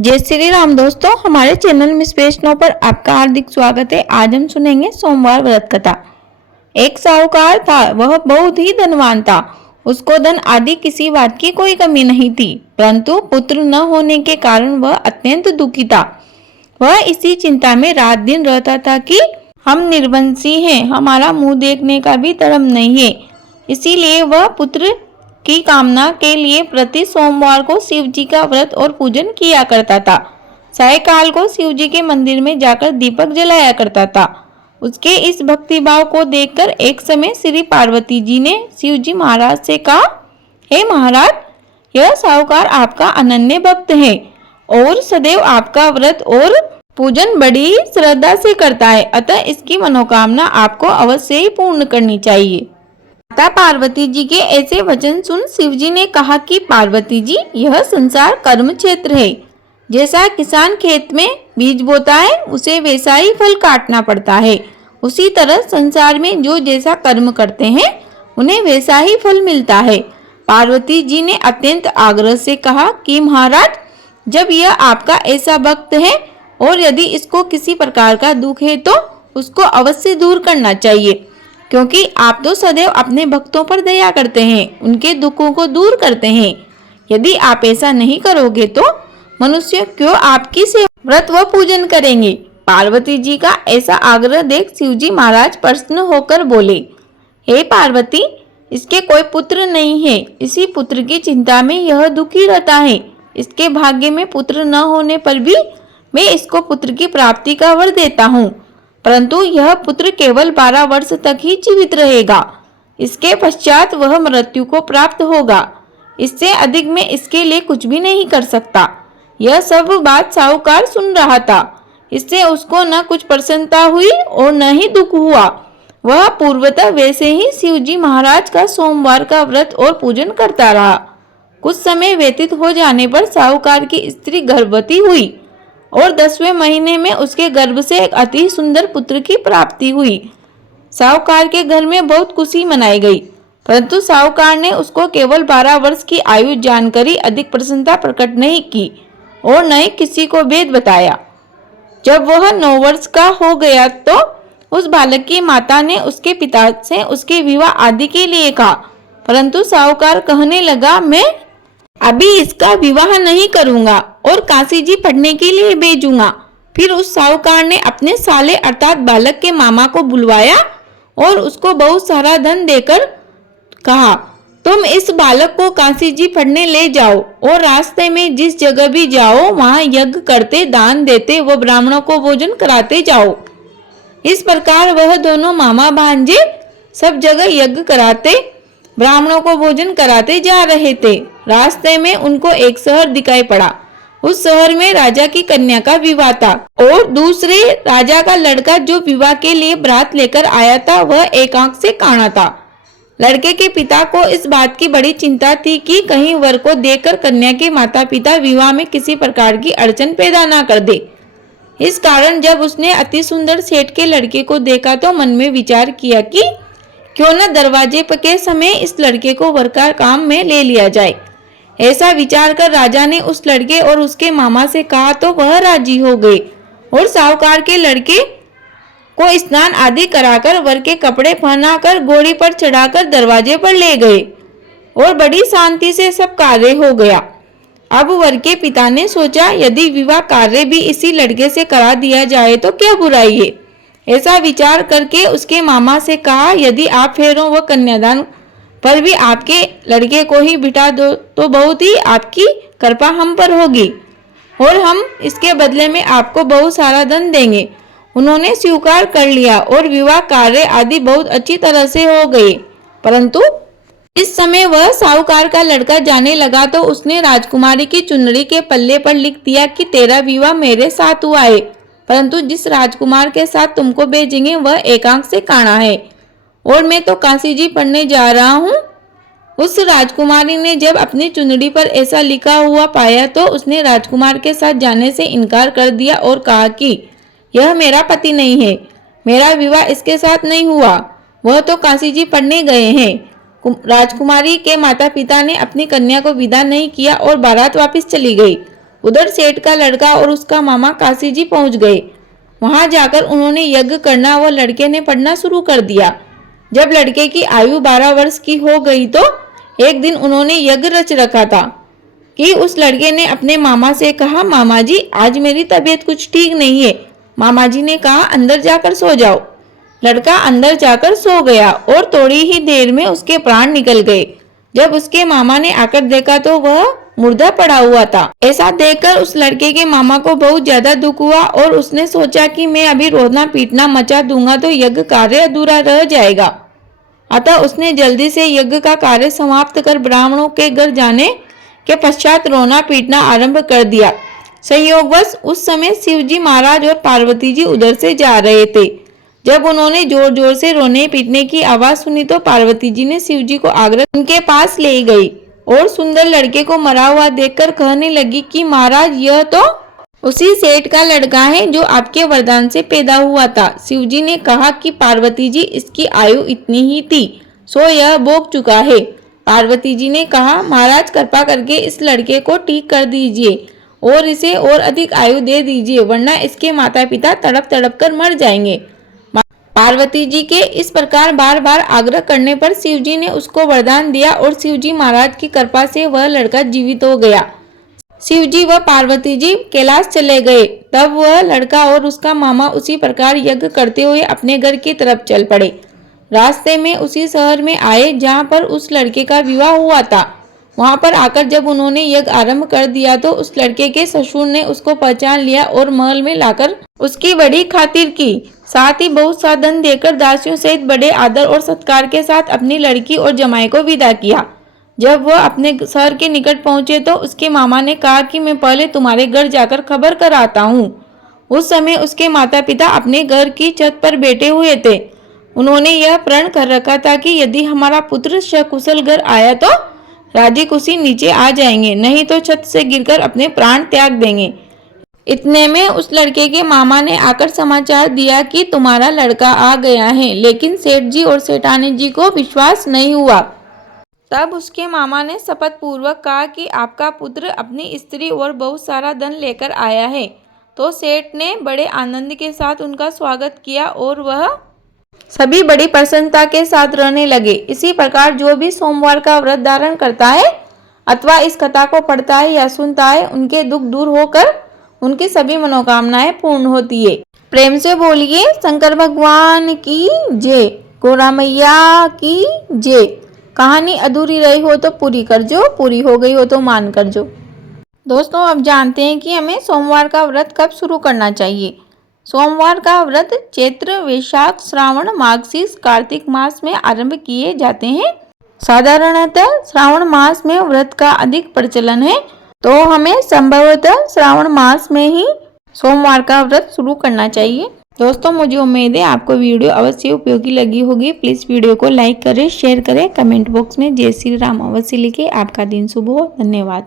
जय श्री राम दोस्तों, हमारे चैनल मिस वैष्णव पर आपका हार्दिक स्वागत है। आज हम सुनेंगे सोमवार व्रत कथा। एक साहूकार था, वह बहुत ही धनवान था। उसको धन आदि किसी बात की कोई कमी नहीं थी, परंतु पुत्र न होने के कारण वह अत्यंत दुखी था। वह इसी चिंता में रात दिन रहता था कि हम निर्वंशी हैं, हमारा मुंह देखने का भी धर्म नहीं है। इसीलिए वह पुत्र की कामना के लिए प्रति सोमवार को शिव जी का व्रत और पूजन किया करता था। सायकाल को शिव जी के मंदिर में जाकर दीपक जलाया करता था। उसके इस भक्ति भाव को देखकर एक समय श्री पार्वती जी ने शिव जी महाराज से कहा, हे महाराज, यह साहूकार आपका अनन्य भक्त है और सदैव आपका व्रत और पूजन बड़ी श्रद्धा से करता है, अतः इसकी मनोकामना आपको अवश्य ही पूर्ण करनी चाहिए। माता पार्वती जी के ऐसे वचन सुन शिव जी ने कहा कि पार्वती जी, यह संसार कर्म क्षेत्र है। जैसा किसान खेत में बीज बोता है, उसे वैसा ही फल काटना पड़ता है। उसी तरह संसार में जो जैसा कर्म करते हैं, उन्हें वैसा ही फल मिलता है। पार्वती जी ने अत्यंत आग्रह से कहा कि महाराज, जब यह आपका ऐसा भक्त है और यदि इसको किसी प्रकार का दुख है तो उसको अवश्य दूर करना चाहिए, क्योंकि आप तो सदैव अपने भक्तों पर दया करते हैं, उनके दुखों को दूर करते हैं। यदि आप ऐसा नहीं करोगे तो मनुष्य क्यों आपकी सेवा व्रत व पूजन करेंगे। पार्वती जी का ऐसा आग्रह देख शिव जी महाराज प्रसन्न होकर बोले, हे पार्वती, इसके कोई पुत्र नहीं है, इसी पुत्र की चिंता में यह दुखी रहता है। इसके भाग्य में पुत्र न होने पर भी मैं इसको पुत्र की प्राप्ति का वर देता हूँ, परंतु यह पुत्र केवल 12 वर्ष तक ही जीवित रहेगा। इसके पश्चात वह मृत्यु को प्राप्त होगा। इससे अधिक मैं इसके लिए कुछ भी नहीं कर सकता। यह सब बात साहूकार सुन रहा था। इससे उसको न कुछ प्रसन्नता हुई और न ही दुख हुआ। वह पूर्वतः वैसे ही शिव जी महाराज का सोमवार का व्रत और पूजन करता रहा। कुछ समय व्यतीत हो जाने पर साहूकार की स्त्री गर्भवती हुई और 10वें महीने में उसके गर्भ से एक अति सुंदर पुत्र की प्राप्ति हुई। साहूकार के घर में बहुत खुशी मनाई गई, परंतु साहूकार ने उसको केवल 12 वर्ष की आयु जानकर ही अधिक प्रसन्नता प्रकट नहीं की और न ही किसी को भेद बताया। जब वह 9 वर्ष का हो गया तो उस बालक की माता ने उसके पिता से उसके विवाह आदि के लिए कहा, परंतु साहूकार कहने लगा, मैं अभी इसका विवाह नहीं करूंगा और काशी जी पढ़ने के लिए भेजूंगा। फिर उस साहूकार ने अपने साले अर्थात बालक के मामा को बुलवाया और उसको बहुत सारा धन देकर कहा, तुम इस बालक को काशी जी पढ़ने ले जाओ और रास्ते में जिस जगह भी जाओ वहां यज्ञ करते, दान देते व ब्राह्मणों को भोजन कराते जाओ। इस प्रकार वह दोनों मामा भांजे सब जगह यज्ञ कराते, ब्राह्मणों को भोजन कराते जा रहे थे। रास्ते में उनको एक शहर दिखाई पड़ा। उस शहर में राजा की कन्या का विवाह था और दूसरे राजा का लड़का जो विवाह के लिए बारात लेकर आया था, वह एक आंख से काना था। लड़के के पिता को इस बात की बड़ी चिंता थी कि कहीं वर को देखकर कन्या के माता पिता विवाह में किसी प्रकार की अड़चन पैदा ना कर दे। इस कारण जब उसने अति सुंदर सेठ के लड़के को देखा तो मन में विचार किया कि क्यों न दरवाजे पर के समय इस लड़के को वर का काम में ले लिया जाए। ऐसा विचार कर राजा ने उस लड़के और उसके मामा से कहा तो वह राजी हो गए और साहूकार के लड़के को स्नान आदि कराकर वर के कपड़े पहनाकर घोड़ी पर चढ़ाकर दरवाजे पर ले गए और बड़ी शांति से सब कार्य हो गया। अब वर के पिता ने सोचा, यदि विवाह कार्य भी इसी लड़के से करा दिया जाए तो क्या बुराई है। ऐसा विचार करके उसके मामा से कहा, यदि आप फेरों व कन्यादान पर भी आपके लड़के को ही बिठा दो तो बहुत ही आपकी कृपा हम पर होगी और हम इसके बदले में आपको बहुत सारा धन देंगे। उन्होंने स्वीकार कर लिया और विवाह कार्य आदि बहुत अच्छी तरह से हो गए। परंतु इस समय वह साहूकार का लड़का जाने लगा तो उसने राजकुमारी की चुनरी के पल्ले पर लिख दिया कि तेरा विवाह मेरे साथ हुआ है, परंतु जिस राजकुमार के साथ तुमको भेजेंगे वह एक आंख से काना है और मैं तो काशी जी पढ़ने जा रहा हूँ। उस राजकुमारी ने जब अपनी चुनरी पर ऐसा लिखा हुआ पाया तो उसने राजकुमार के साथ जाने से इनकार कर दिया और कहा कि यह मेरा पति नहीं है, मेरा विवाह इसके साथ नहीं हुआ, वह तो काशी जी पढ़ने गए हैं। राजकुमारी के माता पिता ने अपनी कन्या को विदा नहीं किया और बारात वापस चली गई। उधर सेठ का लड़का और उसका मामा काशी जी पहुंच गए। वहां जाकर उन्होंने यज्ञ करना व लड़के ने पढ़ना शुरू कर दिया। जब लड़के की आयु 12 वर्ष की हो गई तो एक दिन उन्होंने यज्ञ रच रखा था कि उस लड़के ने अपने मामा से कहा, मामा जी आज मेरी तबीयत कुछ ठीक नहीं है। मामा जी ने कहा, अंदर जाकर सो जाओ। लड़का अंदर जाकर सो गया और थोड़ी ही देर में उसके प्राण निकल गए। जब उसके मामा ने आकर देखा तो वह मुर्दा पड़ा हुआ था। ऐसा देखकर उस लड़के के मामा को बहुत ज्यादा दुख हुआ और उसने सोचा कि मैं अभी रोना पीटना मचा दूंगा तो यज्ञ कार्य अधूरा रह जाएगा। अतः उसने जल्दी से यज्ञ का कार्य समाप्त कर ब्राह्मणों के घर जाने के पश्चात रोना पीटना आरंभ कर दिया। संयोगवश उस समय शिवजी महाराज और पार्वती जी उधर से जा रहे थे। जब उन्होंने जोर जोर से रोने पीटने की आवाज सुनी तो पार्वती जी ने शिवजी को आगरा उनके पास ले गई और सुंदर लड़के को मरा हुआ देखकर कहने लगी कि महाराज यह तो उसी सेठ का लड़का है जो आपके वरदान से पैदा हुआ था। शिवजी ने कहा कि पार्वती जी इसकी आयु इतनी ही थी सो यह भोग चुका है। पार्वती जी ने कहा, महाराज कृपा करके इस लड़के को ठीक कर दीजिए और इसे और अधिक आयु दे दीजिए वरना इसके माता पिता तड़प तड़प कर मर जाएंगे। पार्वती जी के इस प्रकार बार बार आग्रह करने पर शिवजी ने उसको वरदान दिया और शिवजी महाराज की कृपा से वह लड़का जीवित हो गया। शिवजी व पार्वती जी कैलाश चले गए। तब वह लड़का और उसका मामा उसी प्रकार यज्ञ करते हुए अपने घर की तरफ चल पड़े। रास्ते में उसी शहर में आए जहाँ पर उस लड़के का विवाह हुआ था। वहां पर आकर जब उन्होंने यज्ञ आरंभ कर दिया तो उस लड़के के ससुर ने उसको पहचान लिया और महल में लाकर उसकी बड़ी खातिर की। साथ ही बहुत सा धन देकर दासियों सहित बड़े आदर और सत्कार के साथ अपनी लड़की और जमाई को विदा किया। जब वह अपने शहर के निकट पहुंचे तो उसके मामा ने कहा कि मैं पहले तुम्हारे घर जाकर खबर कर आता हूँ। उस समय उसके माता पिता अपने घर की छत पर बैठे हुए थे। उन्होंने यह प्रण कर रखा था कि यदि हमारा पुत्र सकुशल घर आया तो राजी खुशी नीचे आ जाएंगे, नहीं तो छत से गिरकर अपने प्राण त्याग देंगे। इतने में उस लड़के के मामा ने आकर समाचार दिया कि तुम्हारा लड़का आ गया है, लेकिन सेठ जी और सेठानी जी को विश्वास नहीं हुआ। तब उसके मामा ने शपथ पूर्वक कहा कि आपका पुत्र अपनी स्त्री और बहुत सारा धन लेकर आया है। तो सेठ ने बड़े आनंद के साथ उनका स्वागत किया और वह सभी बड़ी प्रसन्नता के साथ रहने लगे। इसी प्रकार जो भी सोमवार का व्रत धारण करता है अथवा इस कथा को पढ़ता है या सुनता है उनके दुख दूर होकर उनकी सभी मनोकामनाएं पूर्ण होती है। प्रेम से बोलिए शंकर भगवान की जय, गोरा मैया की जय। कहानी अधूरी रही हो तो पूरी कर जो, पूरी हो गई हो तो मान कर जो। दोस्तों अब जानते हैं कि हमें सोमवार का व्रत कब शुरू करना चाहिए। सोमवार का व्रत चैत्र वैशाख श्रावण माघशीर्ष कार्तिक मास में आरंभ किए जाते हैं। साधारणतः श्रावण मास में व्रत का अधिक प्रचलन है तो हमें संभवतः श्रावण मास में ही सोमवार का व्रत शुरू करना चाहिए। दोस्तों मुझे उम्मीद है आपको वीडियो अवश्य उपयोगी लगी होगी। प्लीज वीडियो को लाइक करें, शेयर करें, कमेंट बॉक्स में जय श्री राम अवश्य लिखें। आपका दिन शुभ हो। धन्यवाद।